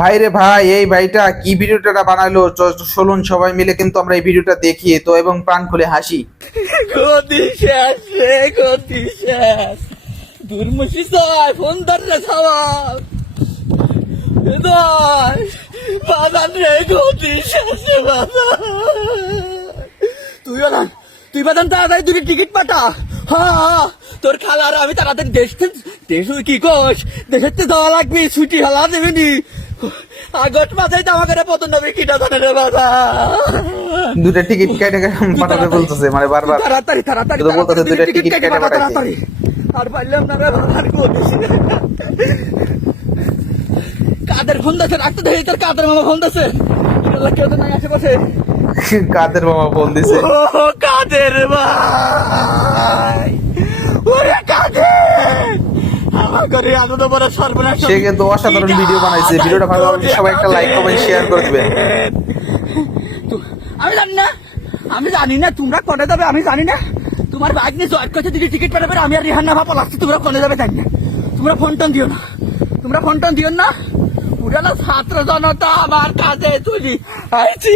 ভাই রে ভাই, এই ভাইটা কি ভিডিওটা বানালো? চলুন সবাই মিলে কিন্তু আমরা এই ভিডিওটা দেখি। তো এবং প্রাণ খুলে হাসি। রে, গতি তুই বাজান তুই তাড়াতাড়ি দুটি টিকিট পাঠা। হ্যাঁ তোর খালার আমি তাড়াতাড়ি দেশ দেশ কি কোষ দেশের যাওয়া লাগবে, ছুটি হলা দেবে আগত মাথায় তো আমাকে পতন নবী কিটা জানে রে বাবা। দুটা টিকিট কেটে পাঠাতে বলতেছে মানে বারবার। তাড়াতাড়ি তাড়াতাড়ি বলতেছে দুইটা টিকিট কেটে। তাড়াতাড়ি। আর পারলাম না রে বাবা, আর কাদের ফোন দিছে রাখতে দেখি তোর কাদের মামা ফোন কেউ তো নাই আশেপাশে। কাদের মামা ফোন দিছে? ও কাদের ভাই সে কিন্তু অসাধারণ ভিডিও বানাইছে। ভিডিওটা ভালো লাগলে সবাই একটা লাইক কমেন্ট শেয়ার করে দিবেন। আমি জানি না। আমি জানি না তোমরা কনে যাবে আমি জানি না। তোমার বাইক নিয়ে জয়েন করছে দিদি টিকিট পারে আমি আর রিহান না ভাবো লাগছে তোমরা কনে যাবে জানি না। তোমরা ফোন টোন দিও না। তোমরা ফোন টোন দিও না। উড়ালো ছাত্র জনতা আমার কাছে তুলি। আইছি